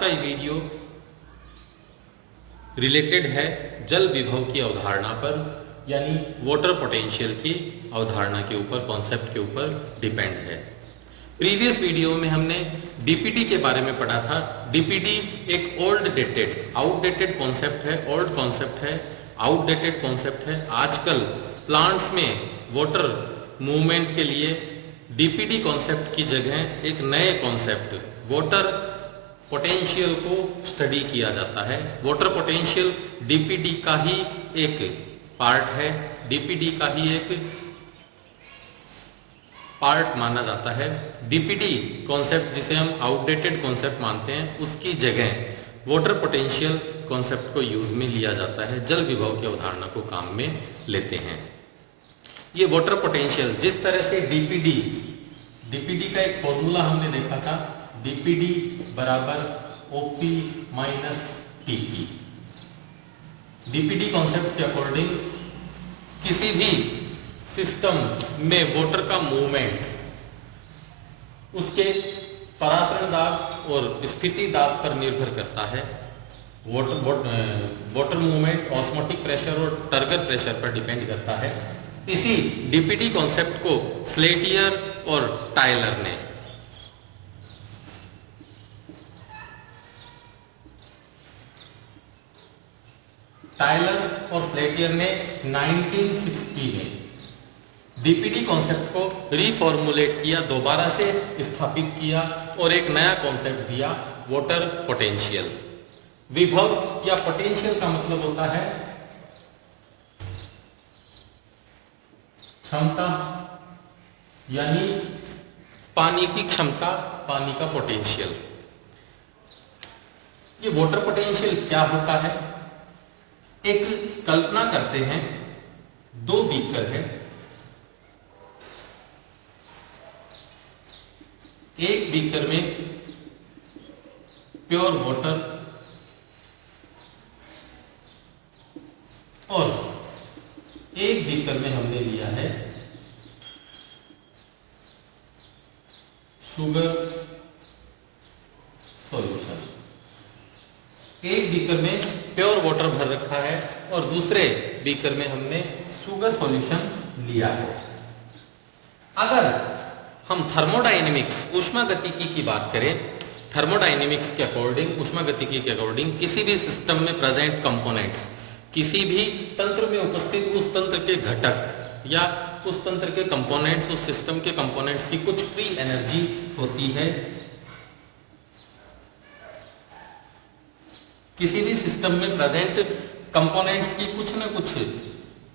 का ये video related है जल विभव की अवधारणा पर, यानी वाटर पोटेंशियल की अवधारणा के ऊपर, कॉन्सेप्ट के ऊपर डिपेंड है। प्रीवियस वीडियो में हमने डीपीटी के बारे में पढ़ा था। डीपीटी एक ओल्ड डेटेड, आउटडेटेड कॉन्सेप्ट है, ओल्ड कॉन्सेप्ट है, आउटडेटेड कॉन्सेप्ट है। आजकल प्लांट्स में वाटर मूवमेंट के लिए डीपीटी कॉन्सेप्ट की जगह एक नए कॉन्सेप्ट वाटर पोटेंशियल को स्टडी किया जाता है। वाटर पोटेंशियल डीपीटी का ही एक पार्ट है, डीपीटी का ही एक पार्ट माना जाता है। डीपीटी कॉन्सेप्ट जिसे हम आउटडेटेड कॉन्सेप्ट मानते हैं, उसकी जगह वाटर पोटेंशियल कॉन्सेप्ट को यूज में लिया जाता है, जल विभव की अवधारणा को काम में लेते हैं। ये वाटर पोटेंशियल जिस तरह से डीपीडी का एक फॉर्मूला हमने देखा था, डीपीडी बराबर OP minus TP. DPD concept के अकॉर्डिंग किसी भी सिस्टम में वाटर का मूवमेंट उसके परासरण दाब और स्थिति दाब पर निर्भर करता है। वाटर मूवमेंट ऑस्मोटिक प्रेशर और टर्गर प्रेशर पर डिपेंड करता है। इसी डीपीडी कॉन्सेप्ट को स्लेटियर और टायलर ने स्लेटियर ने 1960 में डीपीडी कॉन्सेप्ट को रिफॉर्मुलेट किया, दोबारा से स्थापित किया और एक नया कॉन्सेप्ट दिया, वाटर पोटेंशियल। विभव या पोटेंशियल का मतलब होता है क्षमता, यानी पानी की क्षमता, पानी का पोटेंशियल। ये वाटर पोटेंशियल क्या होता है? एक कल्पना करते हैं, दो बीकर है, एक बीकर में प्योर वाटर और एक बीकर में हमने लिया है शुगर सॉल्यूशन। एक बीकर में प्योर वाटर भर रखा है और दूसरे बीकर में हमने शुगर सॉल्यूशन लिया है। अगर हम थर्मोडायनेमिक्स, ऊष्मागतिकी की बात करें, थर्मोडायनेमिक्स के अकॉर्डिंग, ऊष्मागतिकी के अकॉर्डिंग किसी भी सिस्टम में प्रेजेंट कंपोनेंट्स, किसी भी तंत्र में उपस्थित उस तंत्र के घटक या उस तंत्र के कंपोनेंट्स, उस सिस्टम के कंपोनेंट्स की कुछ फ्री एनर्जी होती है। किसी भी सिस्टम में प्रेजेंट कंपोनेंट्स की कुछ न कुछ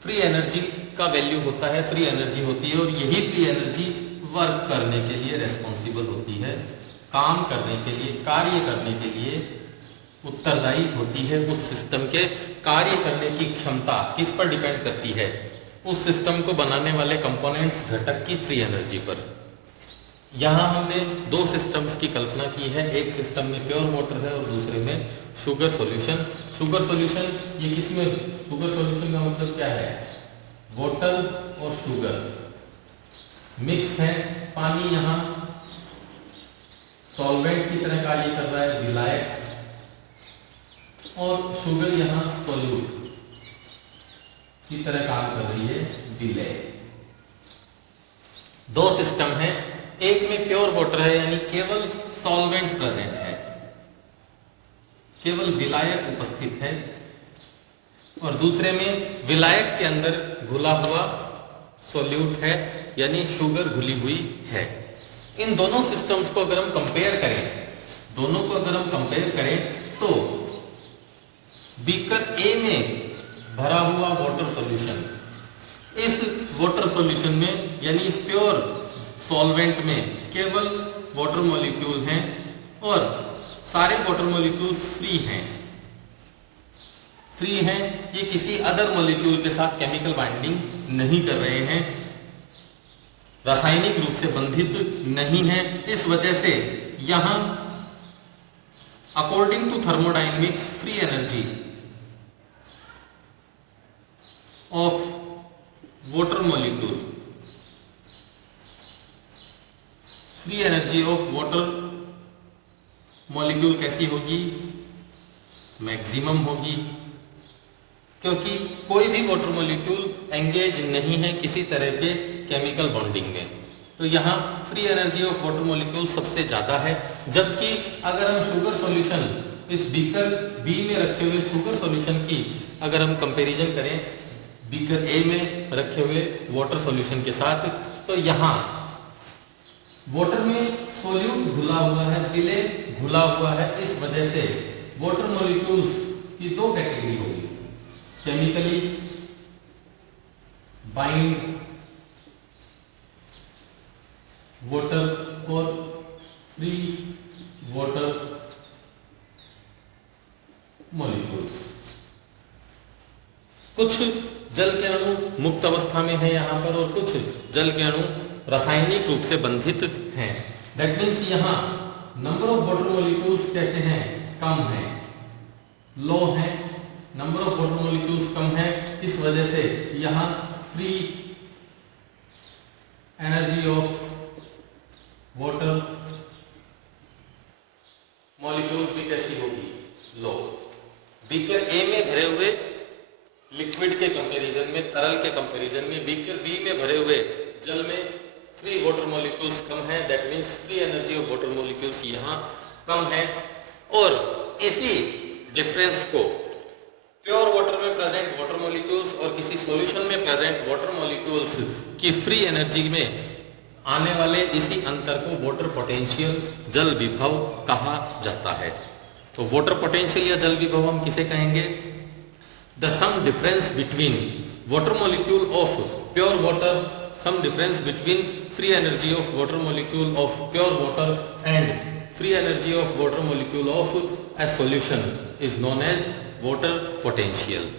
फ्री एनर्जी का वैल्यू होता है, फ्री एनर्जी होती है, और यही फ्री एनर्जी वर्क करने के लिए रेस्पॉन्सिबल होती है, काम करने के लिए, कार्य करने के लिए उत्तरदायी होती है। उस सिस्टम के कार्य करने की क्षमता किस पर डिपेंड करती है? उस सिस्टम को बनाने वाले कंपोनेंट्स, घटक की फ्री एनर्जी पर। यहां हमने दो सिस्टम्स की कल्पना की है, एक सिस्टम में प्योर वाटर है और दूसरे में शुगर सॉल्यूशन। शुगर सॉल्यूशन, ये किसमें शुगर सॉल्यूशन का मतलब क्या है? वाटर और शुगर मिक्स है, पानी यहां सॉल्वेंट की तरह कार्य कर रहा है, विलायक, और शुगर यहां सॉल्यूट की तरह काम कर रही है, विलेय। दो सिस्टम है, एक में प्योर वाटर है यानी केवल सॉल्वेंट प्रेजेंट है, केवल विलायक उपस्थित है, और दूसरे में विलायक के अंदर घुला हुआ सॉल्यूट है यानी शुगर घुली हुई है। इन दोनों सिस्टम्स को अगर हम कंपेयर करें, तो बीकर ए में भरा हुआ वाटर सॉल्यूशन, इस वाटर सॉल्यूशन में यानी इस प्योर सॉल्वेंट में केवल वाटर मॉलिक्यूल हैं और सारे वाटर मॉलिक्यूल्स फ्री हैं। ये किसी अदर मॉलिक्यूल के साथ केमिकल बाइंडिंग नहीं कर रहे हैं, रासायनिक रूप से बंधित नहीं है। इस वजह से यहां according to thermodynamics free energy of water molecule, free energy of water molecule कैसी होगी, मैक्सिमम होगी, क्योंकि कोई भी वाटर मॉलिक्यूल एंगेज नहीं है किसी तरह के केमिकल बॉन्डिंग में, तो यहाँ free energy of water molecule सबसे ज्यादा है। जबकि अगर हम शुगर सॉल्यूशन, इस बीकर बी में रखे हुए शुगर सॉल्यूशन की अगर हम कंपैरिजन करें बीकर ए में रखे हुए वाटर सॉल्यूशन के साथ, तो यहाँ वाटर में सोल्यूट घुला हुआ है, तिले घुला हुआ है, इस वजह से वाटर मॉलिक्यूल्स की दो कैटेगरी होगी, केमिकली बाइंड वाटर और फ्री वाटर मॉलिक्यूल्स। कुछ जल के अणु मुक्त अवस्था में है यहाँ पर और कुछ जल के अणु रासायनिक रूप से बंधित हैं। दैट मीन्स यहाँ नंबर ऑफ वाटर मॉलिक्यूल्स कैसे हैं, कम है, लो है, नंबर ऑफ वाटर मॉलिक्यूल्स कम है, इस वजह से यहाँ free energy of water molecules भी कैसी होगी, लो। बीकर ए में भरे हुए लिक्विड के कंपैरिजन में, तरल के कंपैरिजन में बीकर बी में भरे हुए जल में फ्री वाटर मॉलिक्यूल्स कम है। That means free energy of water molecules यहाँ कम है। और इसी डिफरेंस को प्योर वाटर में प्रेजेंट वाटर मॉलिक्यूल्स और किसी सॉल्यूशन में प्रेजेंट वाटर मॉलिक्यूल्स की फ्री एनर्जी में आने वाले इसी अंतर को वाटर पोटेंशियल, जल विभव कहा जाता है। तो वाटर पोटेंशियल या जल विभव हम किसे कहेंगे, the sum difference between water molecule of pure water, sum difference between free energy of water molecule of pure water and free energy of water molecule of a solution is known as water potential.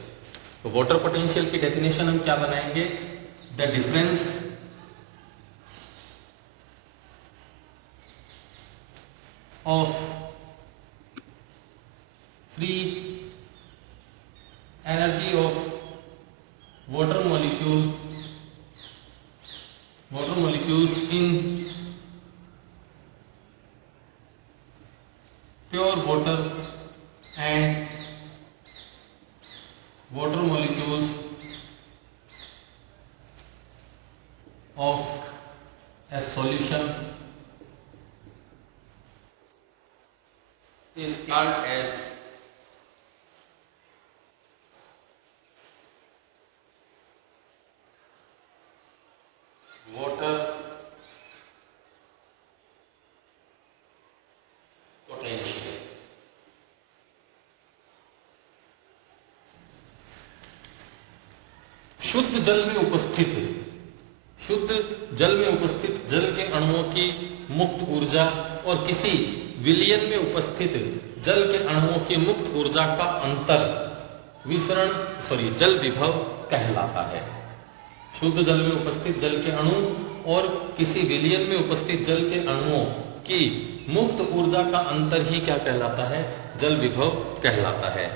तो water potential की definition हम क्या बनाएंगे, the difference of free energy of water molecules in pure water and water molecules of a solution is called as water potential। शुद्ध जल में उपस्थित जल के अणुओं की मुक्त ऊर्जा और किसी विलयन में उपस्थित जल के अणुओं की मुक्त ऊर्जा का अंतर जल विभव कहलाता है। शुद्ध जल में उपस्थित जल के अणु और किसी विलयन में उपस्थित जल के अणुओं की मुक्त ऊर्जा का अंतर ही क्या कहलाता है, जल विभव कहलाता है।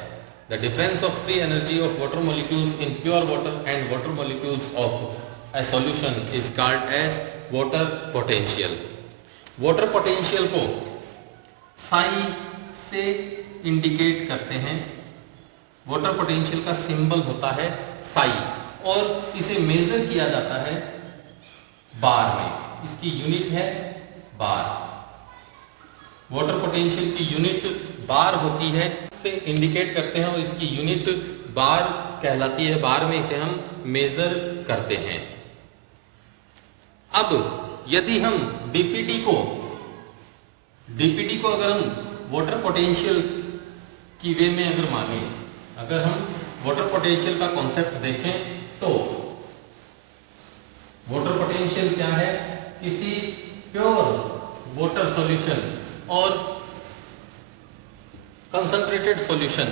The difference of free energy of water molecules in pure water and water molecules of a solution is called as water potential। Water potential को साई से इंडिकेट करते हैं। वाटर पोटेंशियल का सिंबल होता है साई और इसे मेजर किया जाता है बार में। इसकी यूनिट है बार। वाटर पोटेंशियल की यूनिट बार होती है, से इंडिकेट करते हैं और इसकी यूनिट बार कहलाती है। बार में इसे हम मेजर करते हैं। अब यदि हम डीपीडी को अगर हम वाटर पोटेंशियल की वे में अगर माने, अगर हम वाटर पोटेंशियल का कॉन्सेप्ट देखें तो वाटर पोटेंशियल क्या है, किसी प्योर वाटर सॉल्यूशन और कंसंट्रेटेड सॉल्यूशन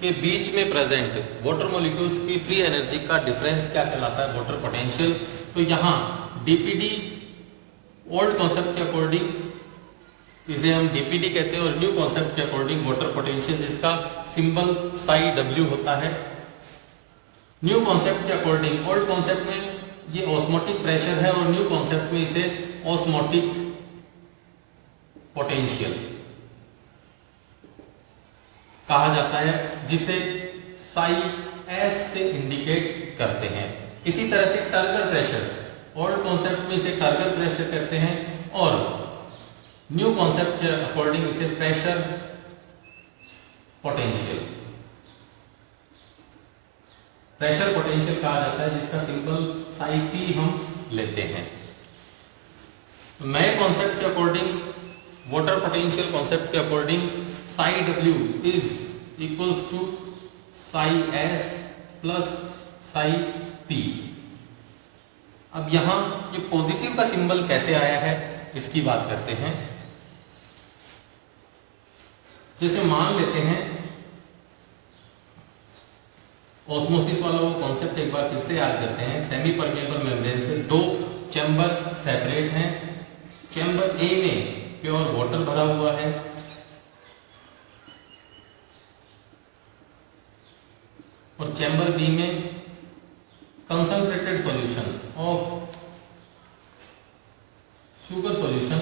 के बीच में प्रेजेंट वाटर मॉलिक्यूल्स की फ्री एनर्जी का डिफरेंस क्या कहलाता है, वाटर पोटेंशियल। तो यहाँ डीपीडी ओल्ड कॉन्सेप्ट के अकॉर्डिंग इसे हम डीपीडी कहते हैं और न्यू कॉन्सेप्ट के अकॉर्डिंग वाटर पोटेंशियल, जिसका सिंबल साई डब्ल्यू होता है। न्यू कॉन्सेप्ट के अकॉर्डिंग, ओल्ड कॉन्सेप्ट में ये ऑस्मोटिक प्रेशर है और न्यू कॉन्सेप्ट में इसे ऑस्मोटिक पोटेंशियल कहा जाता है, जिसे साई एस से इंडिकेट करते हैं। इसी तरह से टर्गर प्रेशर, ओल्ड कॉन्सेप्ट में इसे टर्गर प्रेशर कहते हैं और न्यू कॉन्सेप्ट के अकॉर्डिंग इसे प्रेशर पोटेंशियल, प्रेशर पोटेंशियल कहा जाता है, जिसका सिंबल साई पी हम लेते हैं। नए कॉन्सेप्ट के अकॉर्डिंग, वाटर पोटेंशियल कॉन्सेप्ट के according, psi W is equals to psi S plus psi P. अब यहां ये पॉजिटिव का सिंबल कैसे आया है इसकी बात करते हैं। जैसे मान लेते हैं, ऑस्मोसिस वाला वो कॉन्सेप्ट एक बार फिर से याद करते हैं। सेमी परमेबल मेम्ब्रेन से दो चैम्बर सेपरेट हैं। चैम्बर ए में प्योर वाटर भरा हुआ है और चैम्बर बी में concentrated solution of sugar solution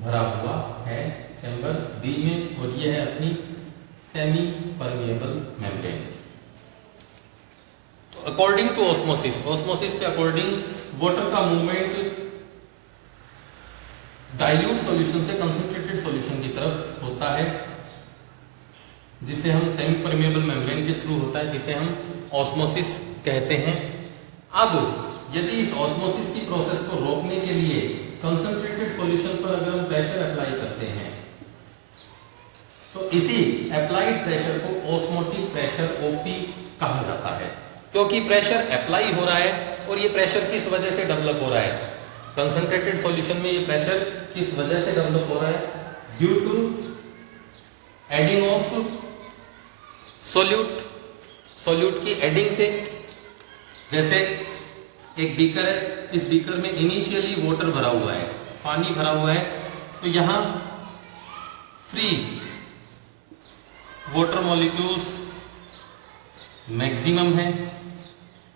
भरा हुआ है चैम्बर बी में, और यह है अपनी सेमी परमिएबल मेम्ब्रेन। तो अकॉर्डिंग टू ऑस्मोसिस, ऑस्मोसिस के अकॉर्डिंग वाटर का मूवमेंट डाइल्यूट सॉल्यूशन से कंसंट्रेटेड सॉल्यूशन की तरफ होता है, जिसे हम सेमी परमिएबल मेम्ब्रेन के थ्रू होता है, जिसे हम ऑस्मोसिस कहते हैं। अब यदि इस ऑस्मोसिस की प्रोसेस को रोकने के लिए कंसंट्रेटेड सॉल्यूशन पर अगर हम प्रेशर अप्लाई करते हैं, तो इसी अप्लाइड प्रेशर को ऑस्मोटिक प्रेशर ओपी कहा जाता है। क्योंकि प्रेशर अप्लाई हो रहा है और ये प्रेशर किस वजह से डेवलप हो रहा है, कंसंट्रेटेड सॉल्यूशन में ये प्रेशर किस वजह से डेवलप हो रहा है, due to adding of solute, solute की एडिंग से। जैसे एक बीकर है, इस बीकर में इनिशियली वाटर भरा हुआ है, पानी भरा हुआ है, तो यहां फ्री वाटर मॉलिक्यूल्स मैक्सिमम है,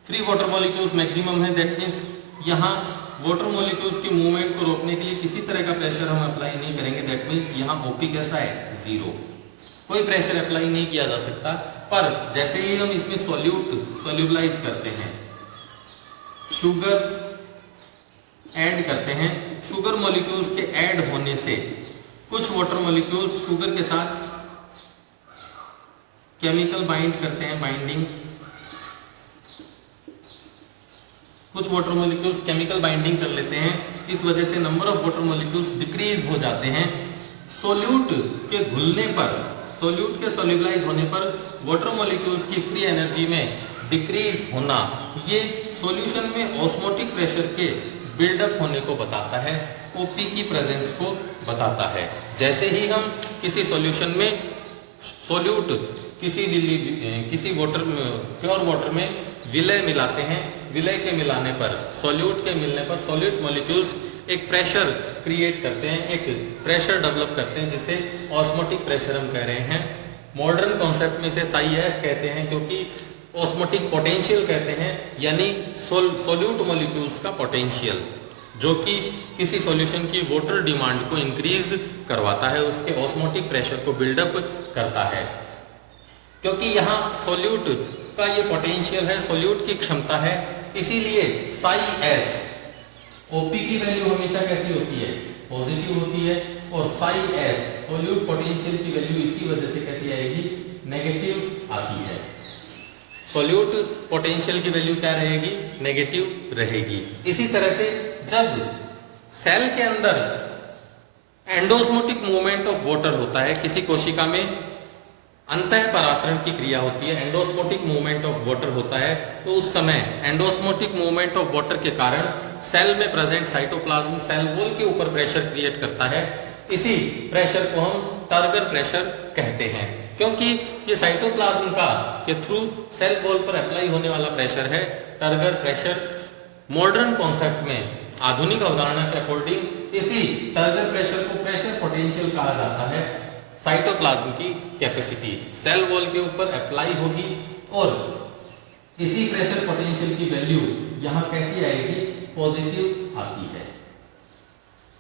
फ्री वाटर मॉलिक्यूल्स मैक्सिमम है। दैट मीन्स यहां वाटर मॉलिक्यूल्स की मूवमेंट को रोकने के लिए किसी तरह का प्रेशर हम अप्लाई नहीं करेंगे। दैट मीन्स यहां ओपी कैसा है, जीरो, कोई प्रेशर अप्लाई नहीं किया जा सकता। पर जैसे ही हम इसमें सोल्यूबलाइज करते हैं, शुगर ऐड करते हैं, शुगर मॉलिक्यूल्स के ऐड होने से कुछ वाटर मॉलिक्यूल्स शुगर के साथ केमिकल बाइंड करते हैं, बाइंडिंग, कुछ वाटर मॉलिक्यूल्स केमिकल बाइंडिंग कर लेते हैं। इस वजह से number of water molecules decrease हो जाते हैं। सोल्यूट के घुलने पर, सोल्यूट के सोल्यूबलाइज होने पर वाटर मॉलिक्यूल्स की फ्री एनर्जी में डिक्रीज होना, ये सॉल्यूशन में ऑस्मोटिक प्रेशर के बिल्डअप होने को बताता है, ओपी की प्रेजेंस को बताता है। जैसे ही हम किसी सॉल्यूशन में सोल्यूट किसी वाटर में, प्योर वाटर में विलय मिलाते हैं, विलय के मिलाने पर, सोल्यूट के मिलने पर सोल्यूट मॉलिक्यूल्स एक प्रेशर क्रिएट करते हैं, एक प्रेशर डेवलप करते हैं, जिसे ऑस्मोटिक प्रेशर हम कह रहे हैं। मॉडर्न कॉन्सेप्ट में इसे साई एस कहते हैं, क्योंकि ऑस्मोटिक पोटेंशियल कहते हैं, यानी सोल्यूट मॉलिक्यूल्स का पोटेंशियल, जो कि किसी सॉल्यूशन की वाटर डिमांड को इंक्रीज करवाता है, उसके ऑस्मोटिक प्रेशर को बिल्डअप करता है। क्योंकि यहाँ सोल्यूट का ये पोटेंशियल है, सोल्यूट की क्षमता है, इसीलिए साई एस, ओपी की वैल्यू हमेशा कैसी होती है, पॉजिटिव होती है, और साई एस सोल्यूट पोटेंशियल की वैल्यू इसी वजह से कैसी आएगी, नेगेटिव आती है। सोल्यूट पोटेंशियल की वैल्यू क्या रहेगी, नेगेटिव रहेगी। इसी तरह से जब सेल के अंदर एंडोस्मोटिक मूवमेंट ऑफ वाटर होता है, किसी कोशिका में अंतः परासरण की क्रिया होती है, एंडोस्मोटिक मूवमेंट ऑफ वाटर होता है, तो उस समय एंडोस्मोटिक मूवमेंट ऑफ वाटर के कारण सेल में प्रेजेंट साइटोप्लाज्म सेल वॉल के ऊपर प्रेशर क्रिएट करता है। इसी प्रेशर को हम टर्गर प्रेशर कहते हैं, क्योंकि ये साइटोप्लाज्म का के थ्रू सेल वॉल पर अप्लाई होने वाला प्रेशर है टर्गर प्रेशर। मॉडर्न कॉन्सेप्ट में, आधुनिक अवधारणा के अकॉर्डिंग, इसी टर्गर प्रेशर को प्रेशर पोटेंशियल कहा जाता है। साइटोप्लाज्म की कैपेसिटी सेल वॉल के ऊपर अप्लाई होगी और इसी प्रेशर पोटेंशियल की वैल्यू यहां कैसी आएगी, पॉजिटिव आती है।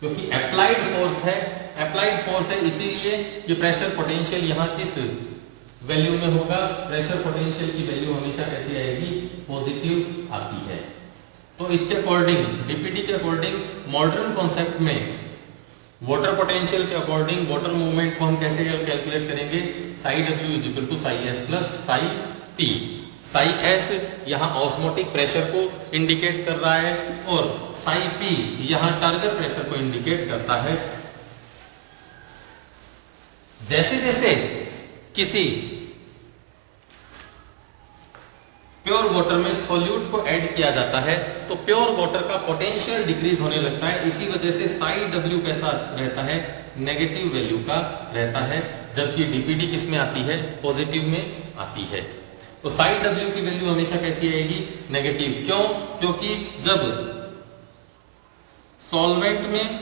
क्योंकि अप्लाइड फोर्स है, अप्लाइड फोर्स है, इसीलिए ये प्रेशर पोटेंशियल यहाँ किस वैल्यू में होगा, प्रेशर पोटेंशियल की वैल्यू हमेशा कैसी आएगी, पॉजिटिव आती है। तो इसके अकॉर्डिंग, डीपीटी के अकॉर्डिंग, मॉडर्न कॉन्सेप्ट में वाटर पोटेंशियल के अकॉर्डिंग वाटर मूवमेंट को हम कैसे कैलकुलेट करेंगे, psi W is equal to psi S plus psi P. Psi S यहाँ ऑस्मोटिक प्रेशर को इंडिकेट कर रहा है और साई पी यहाँ टर्गर प्रेशर को इंडिकेट करता है। जैसे जैसे किसी प्योर वाटर में सॉल्यूट को ऐड किया जाता है तो प्योर वाटर का पोटेंशियल डिक्रीज होने लगता है। इसी वजह से साई डब्ल्यू कैसा रहता है, नेगेटिव वैल्यू का रहता है, जबकि डीपीडी किस में आती है, पॉजिटिव में आती है। तो साई डब्ल्यू की वैल्यू हमेशा कैसी आएगी, नेगेटिव। क्यों? क्योंकि जब सॉल्वेंट में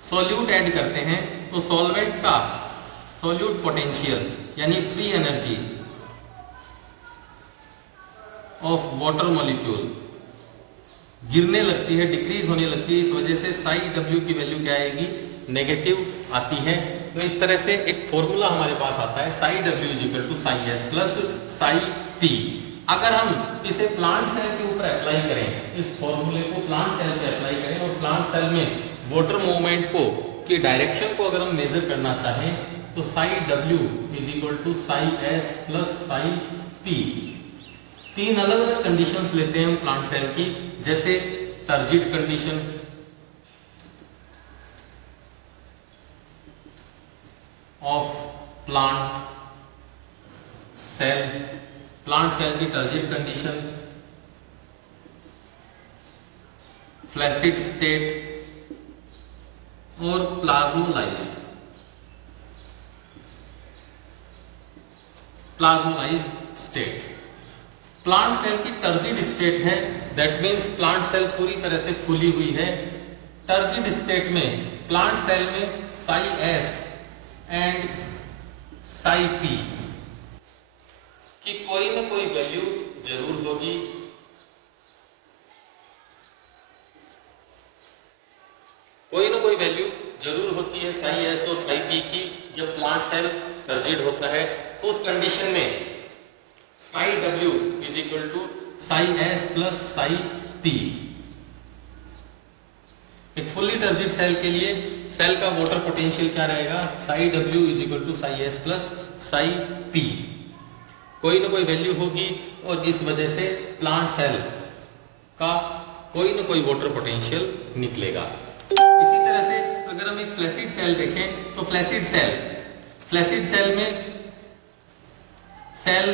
सॉल्यूट ऐड करते हैं तो सॉल्वेंट का सॉल्यूट पोटेंशियल यानी free energy of water molecule गिरने लगती है, डिक्रीज होने लगती है। इस वजह से साई डब्ल्यू की वैल्यू क्या आएगी, नेगेटिव आती है। तो इस तरह से एक फॉर्मूला हमारे पास आता है, psi W is equal to psi S plus psi P. अगर हम इसे प्लांट सेल के ऊपर अप्लाई करें, इस फॉर्मूले को प्लांट सेल पे अप्लाई करें और प्लांट सेल में वाटर मूवमेंट को की डायरेक्शन को अगर हम मेजर करना चाहें तो psi W is equal to psi S plus psi P. तीन अलग अलग कंडीशंस लेते हैं हम प्लांट सेल की, जैसे turgid condition, of plant cell की टर्जिड कंडीशन, फ्लैसिड स्टेट और प्लाज्मोलाइज्ड स्टेट। प्लांट सेल की टर्जिड स्टेट है, दैट मीन्स प्लांट सेल पूरी तरह से फूली हुई है। टर्जिड स्टेट में प्लांट सेल में psi S and psi P की कोई ना कोई वैल्यू जरूर होगी। कोई ना कोई वैल्यू जरूर होती है साई एस और साई पी की जब प्लांट सेल टर्जिड होता है। तो उस कंडीशन में psi W is equal to psi S plus psi P. एक फुल्ली टर्जिड सेल के लिए सेल का वाटर पोटेंशियल क्या रहेगा, psi W is equal to psi S plus psi P. कोई ना कोई वैल्यू होगी और इस वजह से प्लांट सेल का कोई ना कोई वाटर पोटेंशियल निकलेगा। इसी तरह से अगर हम एक फ्लैसिड सेल देखें तो फ्लैसिड सेल में सेल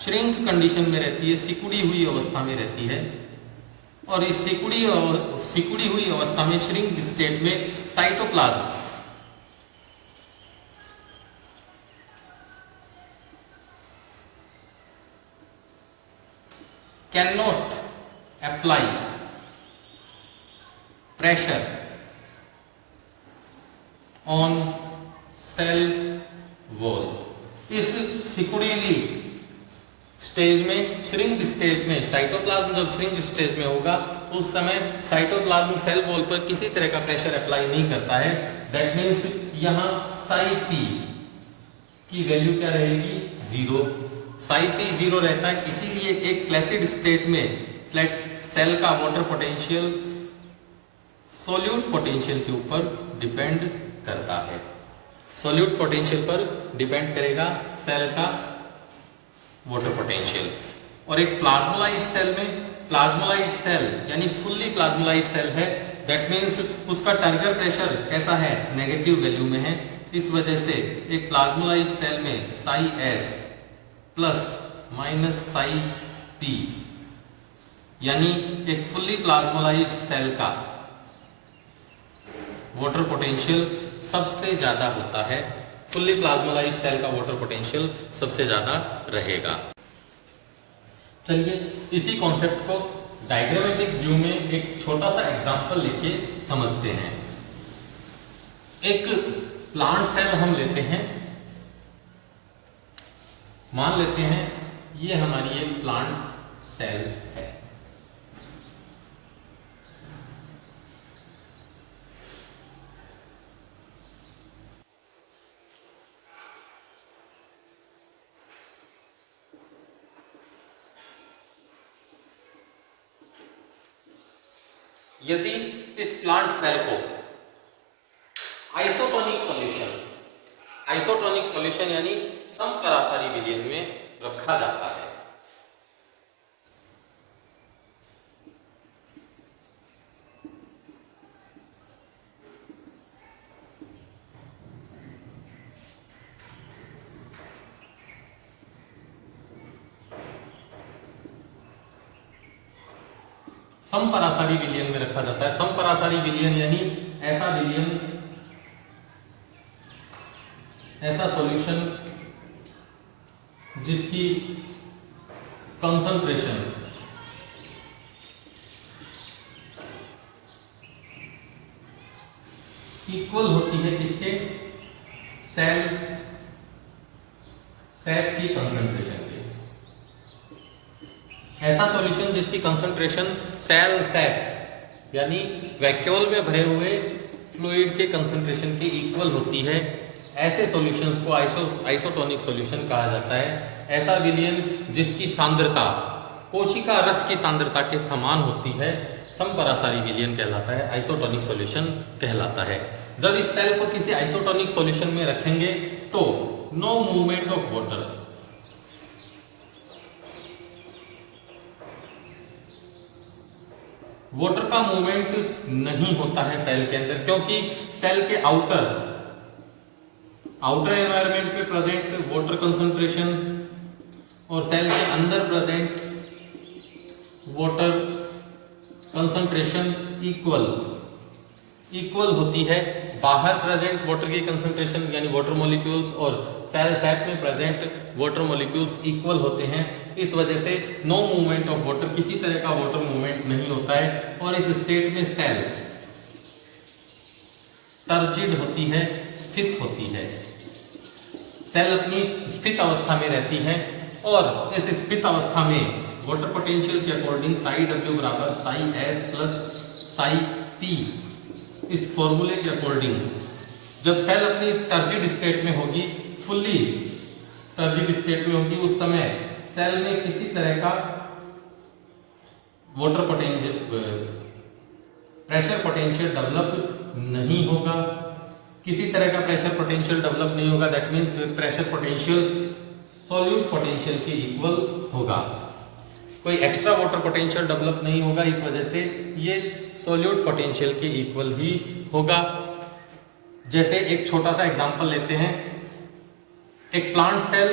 श्रिंक कंडीशन में रहती है, सिकुड़ी हुई अवस्था में रहती है और इस सिकुड़ी हुई अवस्था में श्रिंक स्टेट में cytoplasm can not apply pressure on sale wall. इस सिकुड़ी हुई स्टेज में, श्रिंक स्टेज में, साइटोप्लाज्म जब श्रिंक स्टेज में होगा उस समय साइटोप्लाज्म सेल वॉल पर किसी तरह का प्रेशर अप्लाई नहीं करता है। दैट मीन्स यहां साई पी की वैल्यू क्या रहेगी, जीरो। साई पी जीरो रहता है, इसीलिए एक फ्लैसिड स्टेट में फ्लैट सेल का वाटर पोटेंशियल सॉल्यूट पोटेंशियल के ऊपर डिपेंड करता है। सॉल्यूट पोटेंशियल पर डिपेंड करेगा सेल का वाटर पोटेंशियल। और एक प्लाज्मोलाइज्ड सेल में, प्लाज्मोलाइज्ड सेल यानी फुल्ली प्लाज्मोलाइज्ड सेल है, दैट मीन्स उसका टारगेट प्रेशर कैसा है, नेगेटिव वैल्यू में है। इस वजह से एक प्लाज्मोलाइज्ड सेल में psi S plus minus psi P यानी एक फुल्ली प्लाज्मोलाइज्ड सेल का वाटर पोटेंशियल सबसे ज्यादा होता है। फुल्ली प्लाज्मोलाइज्ड सेल का वाटर पोटेंशियल सबसे ज्यादा रहेगा। चलिए इसी कॉन्सेप्ट को डायग्रामेटिक व्यू में एक छोटा सा एग्जांपल लेके समझते हैं। एक प्लांट सेल हम लेते हैं, मान लेते हैं ये हमारी एक प्लांट सेल है। यदि इस प्लांट सेल को आइसोटोनिक सॉल्यूशन यानी समपरासारी विलयन में रखा जाता है, समपरासारी विलयन में रखा जाता है। समपरासारी विलयन यानी ऐसा विलयन, ऐसा सॉल्यूशन जिसकी कंसंट्रेशन इक्वल होती है किसके, सैप की कंसंट्रेशन के। ऐसा सॉल्यूशन जिसकी कंसंट्रेशन सैप यानी वैक्यूल में भरे हुए फ्लूइड के कंसंट्रेशन के इक्वल होती है, ऐसे सॉल्यूशंस को आइसोटोनिक सॉल्यूशन कहा जाता है। ऐसा विलयन जिसकी सांद्रता कोशिका रस की सांद्रता के समान होती है समपरासारी विलयन कहलाता है, आइसोटोनिक सॉल्यूशन कहलाता है। जब इस सेल को किसी आइसोटोनिक सॉल्यूशन में रखेंगे तो no movement of water, water का मूवमेंट नहीं होता है सेल के अंदर, क्योंकि सेल के आउटर एनवायरनमेंट में प्रेजेंट वाटर कंसंट्रेशन और सेल के अंदर प्रेजेंट वाटर कंसंट्रेशन इक्वल होती है। बाहर प्रेजेंट वाटर की कंसंट्रेशन यानी वाटर मॉलिक्यूल्स और सेल सैप में प्रेजेंट वाटर मॉलिक्यूल्स इक्वल होते हैं। इस वजह से नो मूवमेंट ऑफ वाटर, किसी तरह का वाटर मूवमेंट नहीं होता है और इस स्टेट में सेल टर्जिड होती है, स्थित होती है। सेल अपनी स्थित अवस्था में रहती है और इस स्थित अवस्था में वाटर पोटेंशियल के अकॉर्डिंग साई W बराबर Sai S plus psi P, इस फॉर्मूले के अकॉर्डिंग जब सेल अपनी टर्जिड स्टेट में होगी, फुल्ली टर्जिड स्टेट में होगी, उस समय सेल में किसी तरह का water potential, pressure potential develop नहीं होगा। किसी तरह का प्रेशर पोटेंशियल डेवलप नहीं होगा, that means pressure potential solute potential के इक्वल होगा। कोई एक्स्ट्रा वाटर पोटेंशियल डेवलप नहीं होगा, इस वजह से ये सॉल्यूट पोटेंशियल के इक्वल ही होगा। जैसे एक छोटा सा एग्जांपल लेते हैं, एक प्लांट सेल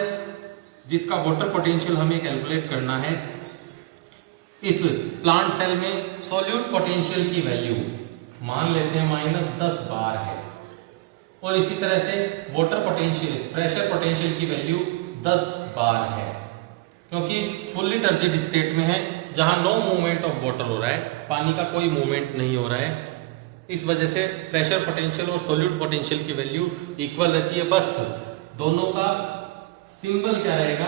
जिसका वाटर पोटेंशियल हमें कैलकुलेट करना है, इस प्लांट सेल में सॉल्यूट पोटेंशियल की वैल्यू मान लेते हैं -10 बार है और इसी तरह से वाटर पोटेंशियल, प्रेशर पोटेंशियल की वैल्यू 10 बार है, क्योंकि फुल्ली टर्जिड स्टेट में है जहां नो मूवमेंट ऑफ वाटर हो रहा है, पानी का कोई मूवमेंट नहीं हो रहा है। इस वजह से प्रेशर पोटेंशियल और सॉल्यूट पोटेंशियल की वैल्यू इक्वल रहती है, बस दोनों का सिंबल क्या रहेगा,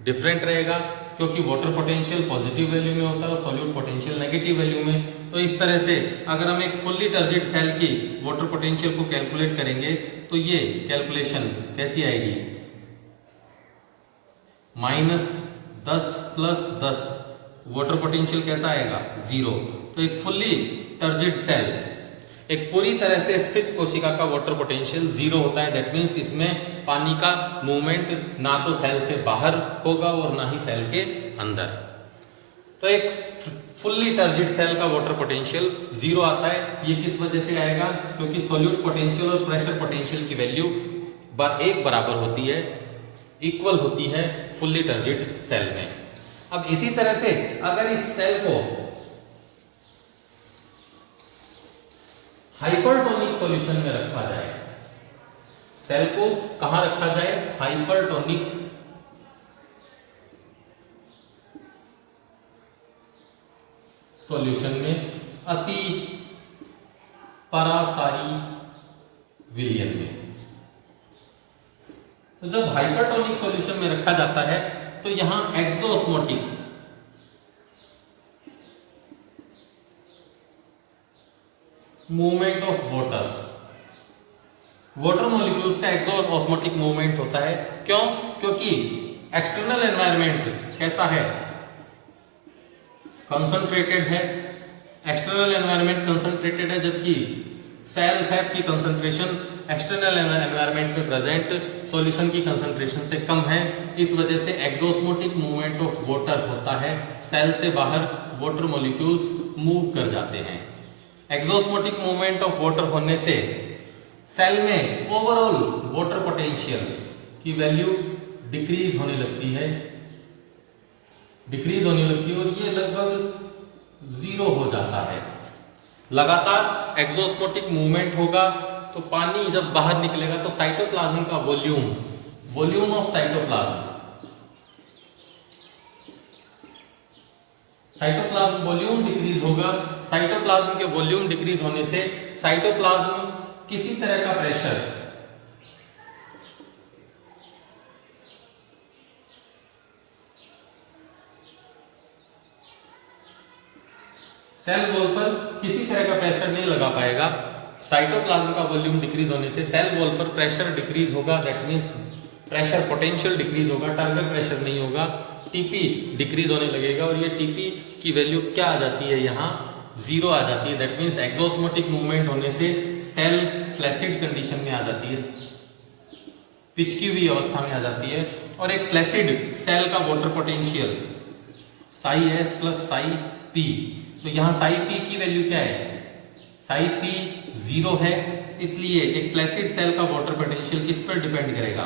डिफरेंट रहेगा, क्योंकि वाटर पोटेंशियल पॉजिटिव वैल्यू में होता है और सॉल्यूट पोटेंशियल नेगेटिव वैल्यू में। तो इस तरह से अगर हम एक फुल्ली टर्जिड सेल की वाटर पोटेंशियल को कैलकुलेट करेंगे तो ये कैलकुलेशन कैसी आएगी, -10 + 10, वाटर पोटेंशियल कैसा आएगा, 0। तो एक फुल्ली टर्जिड सेल, एक पूरी तरह से स्थित कोशिका का वाटर पोटेंशियल 0 होता है, दैट मीन्स इसमें पानी का मूवमेंट ना तो सेल से बाहर होगा और ना ही सेल के अंदर। तो एक फुल्ली टर्जिड सेल का वाटर पोटेंशियल 0 आता है। ये किस वजह से आएगा, क्योंकि सॉल्यूट पोटेंशियल और प्रेशर पोटेंशियल की वैल्यू एक बराबर होती है, इक्वल होती है फुल्ली टर्जिड सेल में। अब इसी तरह से अगर इस सेल को हाइपरटोनिक सॉल्यूशन में रखा जाए, सेल को कहां रखा जाए, हाइपरटोनिक सॉल्यूशन में, अति परासारी विलयन में। तो जब हाइपरटोनिक सॉल्यूशन में रखा जाता है तो यहां एक्सोस्मोटिक मूवमेंट ऑफ वाटर मॉलिक्यूल्स का एक्सोस्मोटिक मूवमेंट होता है। क्यों, क्योंकि एक्सटर्नल एनवायरनमेंट कैसा है, कंसंट्रेटेड है एक्सटर्नल एनवायरनमेंट कंसंट्रेटेड है, जबकि सेल सैप की कंसंट्रेशन एक्सटर्नल एनवायरनमेंट में प्रेजेंट सॉल्यूशन की कंसंट्रेशन से कम है। इस वजह से एक्सोस्मोटिक मूवमेंट ऑफ वाटर होता है, सेल से बाहर वाटर मॉलिक्यूल्स मूव कर जाते हैं। एक्सोस्मोटिक मूवमेंट ऑफ वाटर होने से सेल में ओवरऑल वाटर पोटेंशियल की वैल्यू डिक्रीज होने लगती है और ये लगभग 0 हो जाता है। लगातार एक्सोस्मोटिक मूवमेंट होगा तो पानी जब बाहर निकलेगा तो साइटोप्लाज्म का volume of cytoplasm volume decrease होगा। साइटोप्लाज्म के वॉल्यूम डिक्रीज होने से साइटोप्लाज्म किसी तरह का प्रेशर सेल वॉल पर किसी तरह का प्रेशर नहीं लगा पाएगा। साइटोप्लाज्म का वॉल्यूम डिक्रीज होने से सेल वॉल पर प्रेशर डिक्रीज होगा, that means pressure potential decrease होगा, टारगेट प्रेशर नहीं होगा, टीपी डिक्रीज होने लगेगा और ये टीपी की वैल्यू क्या आ जाती है, यहाँ 0 आ जाती है। दैट मींस एक्सोस्मोटिक मूवमेंट होने से सेल फ्लैसिड कंडीशन में आ जाती है, पिचकी हुई अवस्था में आ जाती है। और एक फ्लैसिड सेल का water potential Sai S plus psi P, तो यहाँ साई पी की वैल्यू क्या है, साई पी 0 है। इसलिए एक फ्लैसिड सेल का वाटर पोटेंशियल किस पर डिपेंड करेगा,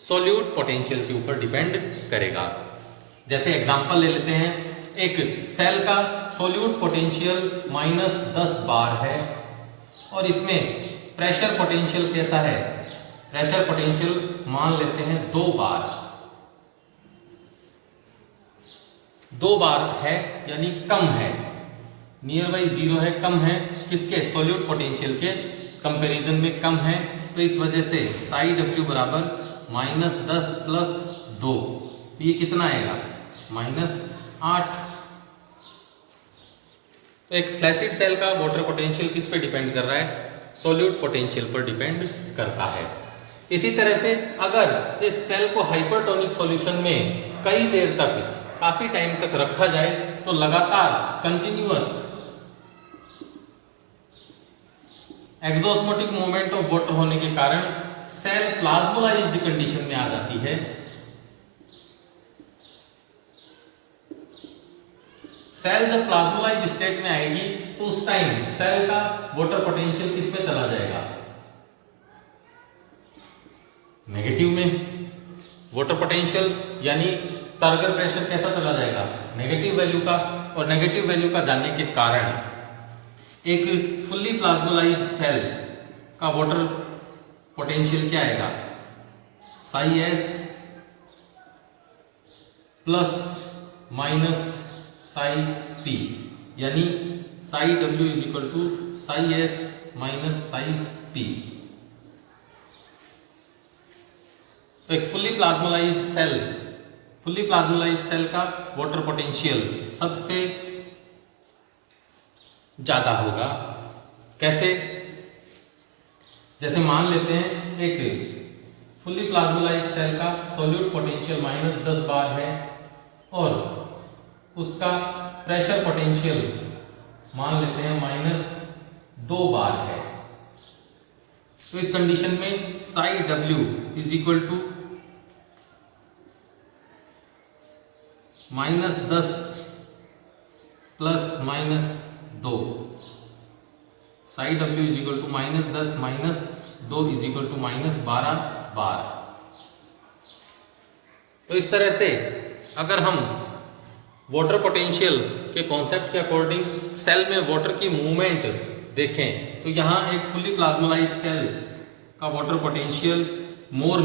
सॉल्यूट पोटेंशियल के ऊपर डिपेंड करेगा। जैसे एग्जांपल ले लेते हैं, एक सेल का सॉल्यूट पोटेंशियल -10 बार है और इसमें प्रेशर पोटेंशियल कैसा है, प्रेशर पोटेंशियल मान लेते हैं 2 बार है, यानी कम है, नियर बाई 0 है, कम है किसके, सॉल्यूट पोटेंशियल के कंपैरिजन में कम है। तो इस वजह से साई डब्ल्यू बराबर -10 प्लस 2, ये कितना आएगा, -8। तो एक फ्लैसिड सेल का वाटर पोटेंशियल किस पे डिपेंड कर रहा है, सॉल्यूट पोटेंशियल पर डिपेंड करता है। इसी तरह से अगर इस सेल को हाइपरटोनिक सॉल्यूशन में कई देर तक, काफी टाइम तक रखा जाए तो लगातार कंटिन्यूअस एक्सोस्मोटिक मूवमेंट ऑफ वाटर होने के कारण सेल प्लाज्मोलाइज्ड कंडीशन में आ जाती है। सेल जब प्लाज्मोलाइज्ड स्टेट में आएगी तो उस टाइम सेल का वाटर पोटेंशियल किस में चला जाएगा, नेगेटिव में। वाटर पोटेंशियल यानी टारगेट प्रेशर कैसा चला जाएगा, नेगेटिव वैल्यू का। और नेगेटिव वैल्यू का जानने के कारण एक फुल्ली प्लाज्मोलाइज्ड सेल का वाटर पोटेंशियल क्या आएगा, psi S plus minus psi P, यानी psi W is equal to psi S minus psi P. तो एक फुल्ली प्लाज्मोलाइज्ड सेल का वाटर पोटेंशियल सबसे ज्यादा होगा। कैसे, जैसे मान लेते हैं एक फुल्ली प्लाज्मोलाइज्ड सेल का सॉल्यूट पोटेंशियल -10 बार है और उसका प्रेशर पोटेंशियल मान लेते हैं -2 बार है। तो इस कंडीशन में psi W is equal to -10 plus -2, psi W is equal to -10 - 2 is equal to -12 bar. तो इस तरह से अगर हम वाटर पोटेंशियल के कॉन्सेप्ट के अकॉर्डिंग सेल में वाटर की मूवमेंट देखें तो यहाँ एक फुल्ली प्लाज्मोलाइज्ड सेल का वाटर पोटेंशियल मोर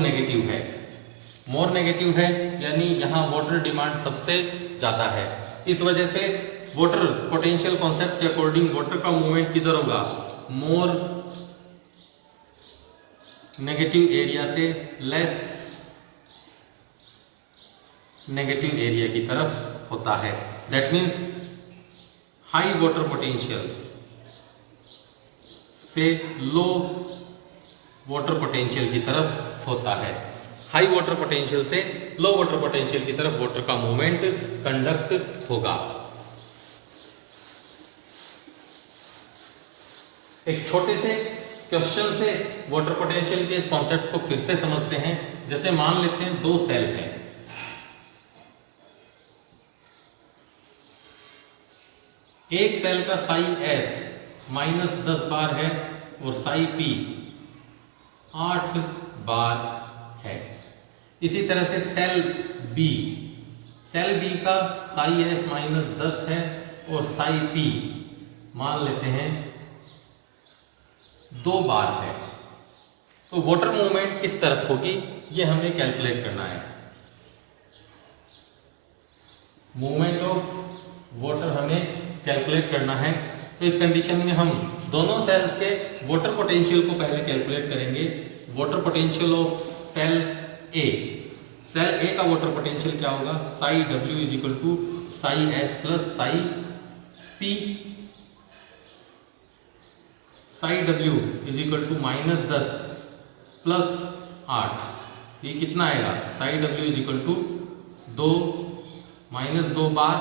नेगेटिव है, यानी यहाँ वाटर डिमांड सबसे ज्यादा है। इस वजह से वाटर पोटेंशियल कॉन्सेप्ट के अकॉर्डिंग वाटर का मूवमेंट किधर होगा, मोर नेगेटिव एरिया से लेस नेगेटिव एरिया की तरफ होता है। That means high water potential से लो वाटर पोटेंशियल की तरफ होता है। हाई वाटर पोटेंशियल से लो वाटर पोटेंशियल की तरफ वाटर का मूवमेंट कंडक्ट होगा। एक छोटे से क्वेश्चन से वाटर पोटेंशियल के इस कॉन्सेप्ट को फिर से समझते हैं। जैसे मान लेते हैं दो सेल हैं, एक सेल का साई S -10 बार है और साई P 8 बार है। इसी तरह से सेल B का साई S -10 है और साई P मान लेते हैं 2 बार है। तो वाटर मूवमेंट किस तरफ होगी ये हमें कैलकुलेट करना है। मूवमेंट ऑफ वाटर हमें कैलकुलेट करना है। तो इस कंडीशन में हम दोनों सेल्स के वाटर पोटेंशियल को पहले कैलकुलेट करेंगे। Water potential of cell A, cell A का वाटर पोटेंशियल क्या होगा, psi W is equal to psi S plus psi P। Psi W is equal to -10 plus 8, ये कितना आएगा, psi W is equal to 2 -2 bar.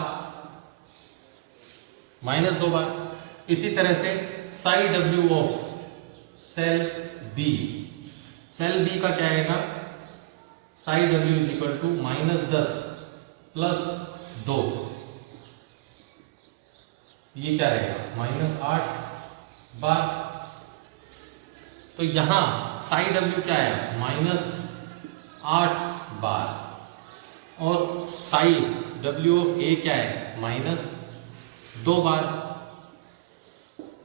इसी तरह से psi W of cell B, cell B का क्या आएगा, psi W is equal to -10 plus 2, ये क्या रहेगा -8 बार। तो यहां साई W क्या है, -8 बार और साई W ऑफ A क्या है, -2 बार।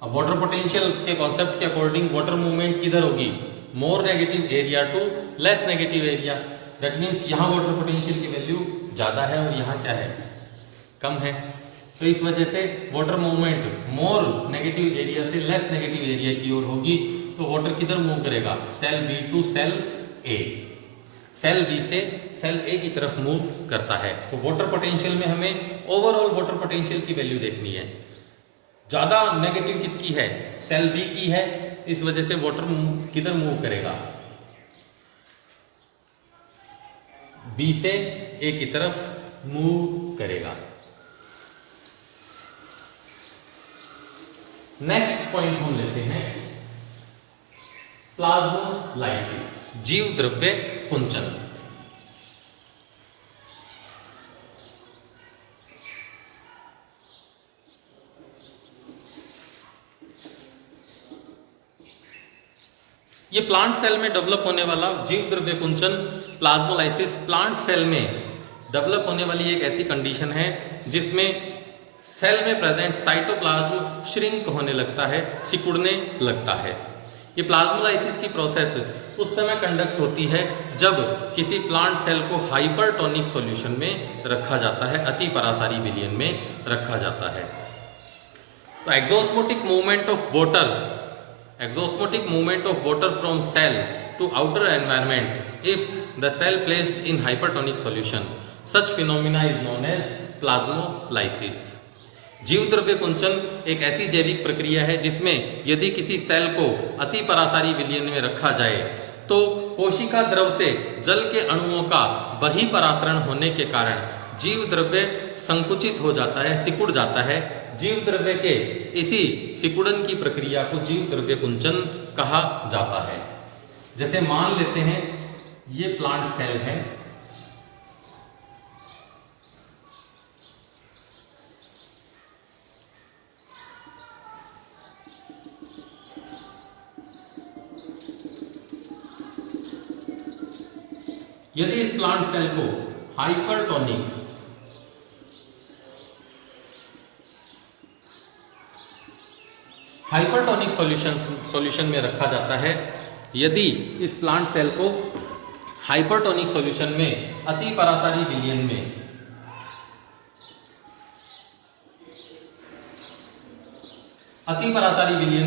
अब वाटर पोटेंशियल के कॉन्सेप्ट के अकॉर्डिंग वाटर मूवमेंट किधर होगी, more negative area to less negative area. That means यहाँ वाटर पोटेंशियल की वैल्यू ज़्यादा है और यहाँ क्या है, कम है। तो इस वजह से water movement more negative area से लेस नेगेटिव एरिया की ओर होगी। तो वाटर किधर मूव करेगा, cell B to cell A, cell B से सेल A की तरफ मूव करता है। तो वाटर पोटेंशियल में हमें ओवरऑल वाटर पोटेंशियल की वैल्यू देखनी है। ज्यादा नेगेटिव किसकी है, सेल B की है, इस वजह से वाटर किधर मूव करेगा, B से A की तरफ मूव करेगा। नेक्स्ट पॉइंट हम लेते हैं प्लाज्मोलाइसिस, जीव द्रव्य कुंचन। ये प्लांट सेल में डेवलप होने वाला जीव द्रव्य कुंचन प्लाज्मोलाइसिस प्लांट सेल में डेवलप होने वाली एक ऐसी कंडीशन है जिसमें सेल में प्रेजेंट साइटोप्लाज्म श्रिंक होने लगता है, सिकुड़ने लगता है। ये प्लाज्मोलाइसिस की प्रोसेस उस समय कंडक्ट होती है जब किसी प्लांट सेल को हाइपरटोनिक सॉल्यूशन में रखा जाता है, अति परासारी विलयन में रखा जाता है। तो exosmotic movement of water from cell to outer environment if the cell placed in hypertonic solution, such phenomena is known as plasmolysis. जीव द्रव्य कुंचन एक ऐसी जैविक प्रक्रिया है जिसमें यदि किसी सेल को अति परासारी विलयन में रखा जाए तो कोशिका द्रव से जल के अणुओं का बहिःपरासरण होने के कारण जीव द्रव्य संकुचित हो जाता है, सिकुड़ जाता है। जीव द्रव्य के इसी सिकुड़न की प्रक्रिया को जीव द्रव्य कुंचन कहा जाता है। जैसे मान लेते हैं ये प्लांट सेल है, यदि इस प्लांट सेल को हाइपरटोनिक सॉल्यूशन में रखा जाता है, यदि इस प्लांट सेल को हाइपरटोनिक सॉल्यूशन में अति परासारी विलयन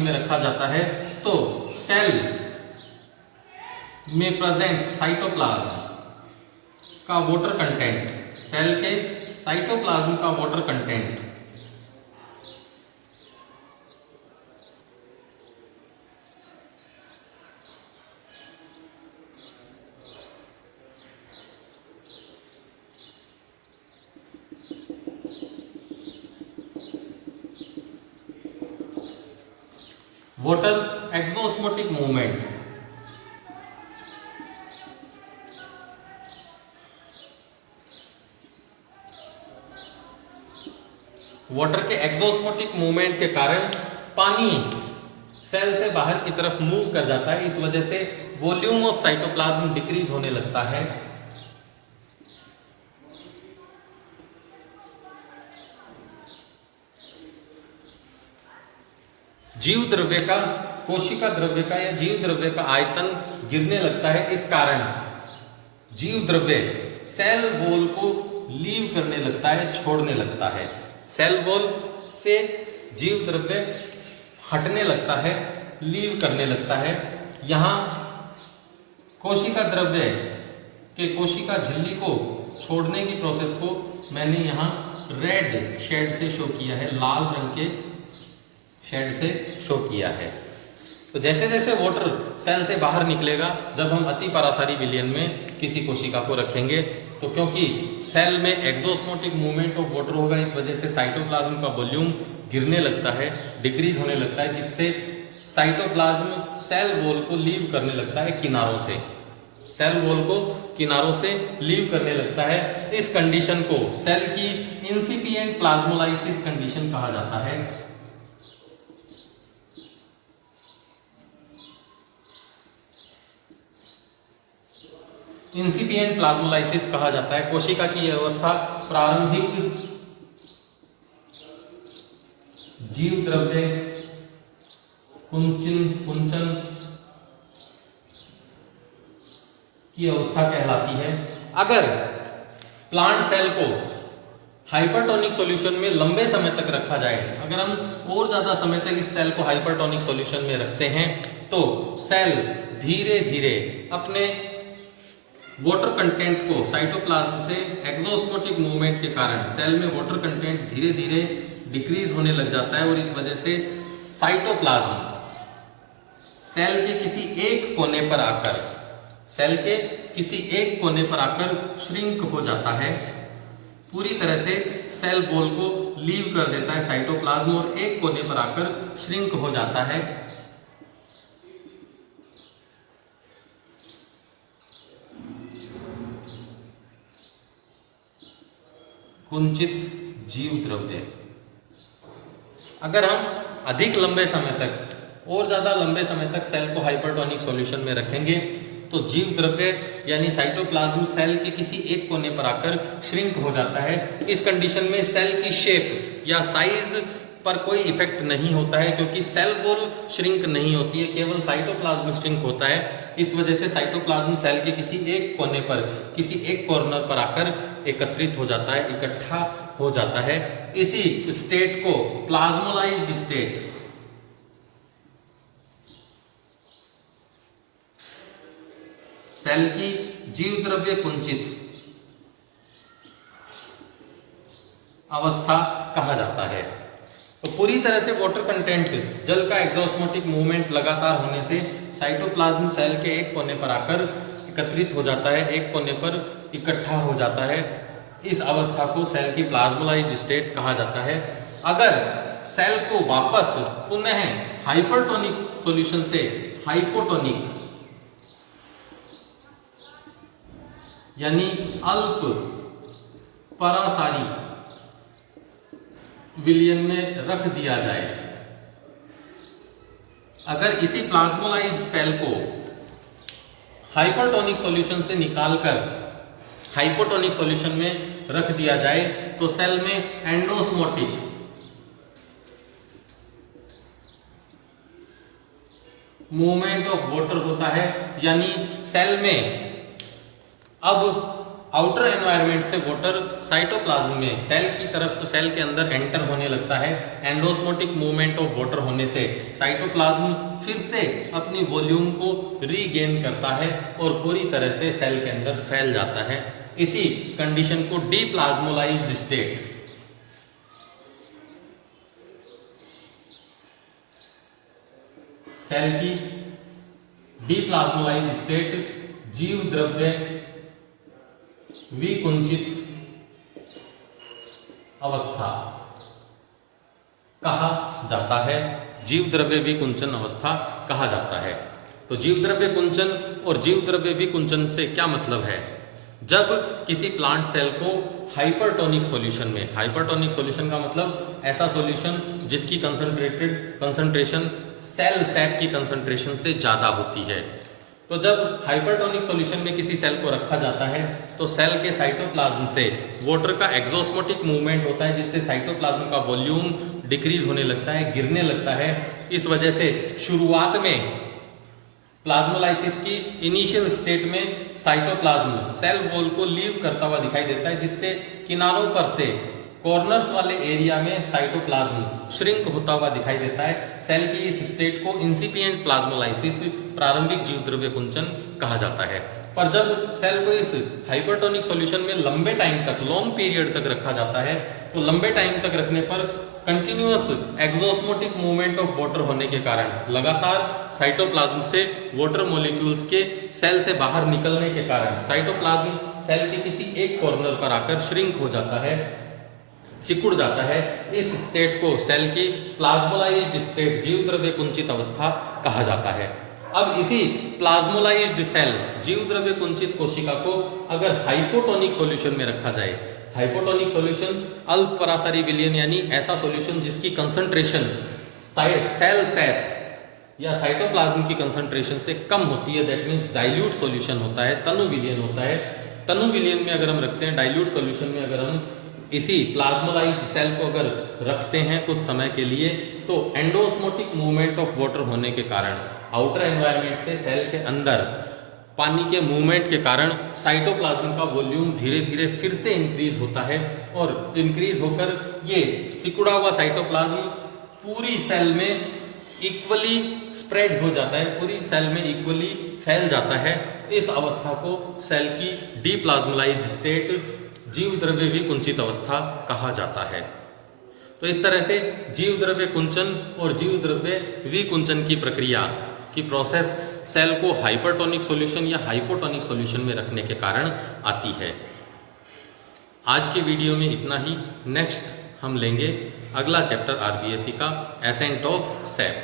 में रखा जाता है तो सेल में प्रेजेंट साइटोप्लाज्म का वाटर कंटेंट, सेल के साइटोप्लाज्म का water content water exosmotic movement, water के एक्सोस्मोटिक मूवमेंट के कारण पानी सेल से बाहर की तरफ मूव कर जाता है। इस वजह से वॉल्यूम ऑफ साइटोप्लाज्म डिक्रीज होने लगता है। जीव द्रव्य का, कोशिका द्रव्य का या जीव द्रव्य का आयतन गिरने लगता है। इस कारण जीव द्रव्य सेल वॉल को लीव करने लगता है, छोड़ने लगता है। सेल वॉल से जीव द्रव्य हटने लगता है, लीव करने लगता है। यहां कोशिका द्रव्य के कोशिका झिल्ली को छोड़ने की प्रोसेस को मैंने यहां रेड शेड से शो किया है, लाल रंग के शेड से शो किया है। तो जैसे जैसे वाटर सेल से बाहर निकलेगा, जब हम अति परासारी विलयन में किसी कोशिका को रखेंगे, तो क्योंकि सेल में एक्सोस्मोटिक मूवमेंट ऑफ वाटर होगा, इस वजह से साइटोप्लाज्म का वॉल्यूम गिरने लगता है, डिक्रीज होने लगता है, जिससे साइटोप्लाज्म सेल वॉल को लीव करने लगता है किनारों से, सेल वॉल को किनारों से लीव करने लगता है। इस कंडीशन को सेल की इंसिपिएंट प्लाज्मोलाइसिस कंडीशन कहा जाता है। इंसिपिएंट प्लाज्मोलाइसिस कहा जाता है। कोशिका की यह अवस्था प्रारंभिक जीव द्रव्य कुंचन की अवस्था कहलाती है। अगर प्लांट सेल को हाइपरटोनिक सॉल्यूशन में लंबे समय तक रखा जाए, अगर हम और ज्यादा समय तक इस सेल को हाइपरटोनिक सॉल्यूशन में रखते हैं, तो सेल धीरे धीरे अपने वाटर कंटेंट को साइटोप्लाज्म से एक्सोस्मोटिक मूवमेंट के कारण सेल में वाटर कंटेंट धीरे धीरे डिक्रीज होने लग जाता है, और इस वजह से साइटोप्लाज्म सेल के किसी एक कोने पर आकर, सेल के किसी एक कोने पर आकर श्रिंक हो जाता है, पूरी तरह से सेल वॉल को लीव कर देता है साइटोप्लाज्म, और एक कोने पर आकर श्रिंक हो जाता है। कुंचित जीव द्रव्य। अगर हम अधिक लंबे समय तक और ज्यादा लंबे समय तक सेल को हाइपरटोनिक सॉल्यूशन में रखेंगे, तो जीव द्रव्य यानी साइटोप्लाज्म सेल के किसी एक कोने पर आकर श्रिंक हो जाता है। इस कंडीशन में सेल की शेप या साइज पर कोई इफेक्ट नहीं होता है, क्योंकि सेल वॉल श्रिंक नहीं होती है, केवल साइटोप्लाज्म श्रिंक होता है। इस वजह से साइटोप्लाज्म सेल के किसी एक कोने पर, किसी एक कॉर्नर पर आकर एकत्रित हो जाता है, इकट्ठा हो जाता है। इसी स्टेट को प्लाज्मोलाइज्ड स्टेट, सेल की जीव द्रव्य कुंचित अवस्था कहा जाता है। तो पूरी तरह से वाटर कंटेंट, जल का एक्सोस्मोटिक मूवमेंट लगातार होने से साइटोप्लाज्म सेल के एक कोने पर आकर एकत्रित हो जाता है, एक कोने पर इकट्ठा हो जाता है। इस अवस्था को सेल की प्लाज्मोलाइज्ड स्टेट कहा जाता है। अगर सेल को वापस पुनः हाइपरटोनिक सॉल्यूशन से हाइपोटोनिक यानी अल्प परासारी विलयन में रख दिया जाए, अगर इसी प्लाज्मोलाइज्ड सेल को हाइपरटोनिक सॉल्यूशन से निकालकर हाइपोटोनिक सॉल्यूशन में रख दिया जाए, तो सेल में एंडोस्मोटिक मूवमेंट ऑफ वाटर होता है, यानी सेल में अब आउटर एनवायरनमेंट से वाटर साइटोप्लाज्म में सेल की तरफ, सेल के अंदर एंटर होने लगता है। एंडोस्मोटिक मूवमेंट ऑफ वाटर होने से साइटोप्लाज्म फिर से अपनी वॉल्यूम को रीगेन करता है और पूरी तरह से सेल के अंदर फैल जाता है। इसी कंडीशन को डीप्लाज्मोलाइज्ड स्टेट, सेल की डीप्लाज्मोलाइज्ड स्टेट, जीव द्रव्य विकुंचित अवस्था कहा जाता है। जीव द्रव्य विकुंचन अवस्था कहा जाता है। तो जीव द्रव्य कुंचन और जीव द्रव्य विकुंचन से क्या मतलब है? जब किसी प्लांट सेल को हाइपरटोनिक सॉल्यूशन में, हाइपरटोनिक सॉल्यूशन का मतलब ऐसा सॉल्यूशन जिसकी कंसंट्रेशन सेल सैक की कंसंट्रेशन से ज़्यादा होती है, तो जब हाइपरटोनिक सॉल्यूशन में किसी सेल को रखा जाता है तो सेल के साइटोप्लाज्म से वाटर का एक्सोस्मोटिक मूवमेंट होता है, जिससे साइटोप्लाज्म का वॉल्यूम डिक्रीज होने लगता है, गिरने लगता है। इस वजह से शुरुआत में प्लाज्मोलाइसिस की इनिशियल स्टेट में साइटोप्लाज्म सेल वॉल को लीव करता हुआ दिखाई देता है, जिससे किनारों पर से कॉर्नर्स वाले एरिया में साइटोप्लाज्म श्रिंक होता हुआ दिखाई देता है। सेल की इस स्टेट को इंसिपिएंट प्लाज्मोलाइसिस, प्रारंभिक जीव द्रव्य कुंचन कहा जाता है। पर जब सेल को इस हाइपरटोनिक सॉल्यूशन में लंबे टाइम तक, लॉन्ग पीरियड तक रखा जाता है, तो लंबे टाइम तक रखने पर कंटिन्यूअस एक्सोस्मोटिक मूवमेंट ऑफ वाटर होने के कारण, लगातार साइटोप्लाज्म से वाटर मॉलिक्यूल्स के सेल से बाहर निकलने के कारण साइटोप्लाज्म सेल के किसी एक कॉर्नर पर आकर श्रिंक हो जाता है, सिकुड़ जाता है। इस स्टेट को सेल की प्लाज्मोलाइज्ड स्टेट, जीव द्रव्य कुंचित अवस्था कहा जाता है। अब इसी प्लाज्मोलाइज्ड सेल, जीव द्रव्य कुंचित कोशिका को अगर हाइपोटोनिक सॉल्यूशन में रखा जाए, हाइपोटोनिक सॉल्यूशन अल्प परासारी विलयन यानी ऐसा सॉल्यूशन जिसकी कंसंट्रेशन सेल सैक या साइटोप्लाज्म की कंसंट्रेशन से कम होती है, दैट मीन्स डाइल्यूट सॉल्यूशन होता है, तनु विलयन होता है। तनु विलयन में अगर हम रखते हैं, डाइल्यूट सॉल्यूशन में अगर हम इसी प्लाज्मोलाइज्ड सेल को अगर रखते हैं कुछ समय के लिए, तो एंडोस्मोटिक मूवमेंट ऑफ वाटर होने के कारण, आउटर एनवायरनमेंट से सेल के अंदर पानी के मूवमेंट के कारण साइटोप्लाज्म का वॉल्यूम धीरे धीरे फिर से इंक्रीज होता है, और इंक्रीज होकर ये सिकुड़ा हुआ साइटोप्लाज्म पूरी सेल में इक्वली स्प्रेड हो जाता है, पूरी सेल में इक्वली फैल जाता है। इस अवस्था को सेल की डीप्लाज्मोलाइज्ड स्टेट, जीव द्रव्य विकुंचित अवस्था कहा जाता है। तो इस तरह से जीव द्रव्य कुंचन और जीव द्रव्य विकुंचन की प्रक्रिया की प्रोसेस सेल को हाइपरटोनिक सॉल्यूशन या हाइपोटोनिक सॉल्यूशन में रखने के कारण आती है। आज की वीडियो में इतना ही। नेक्स्ट हम लेंगे अगला चैप्टर आरबीएससी का, एसेंट ऑफ सेल।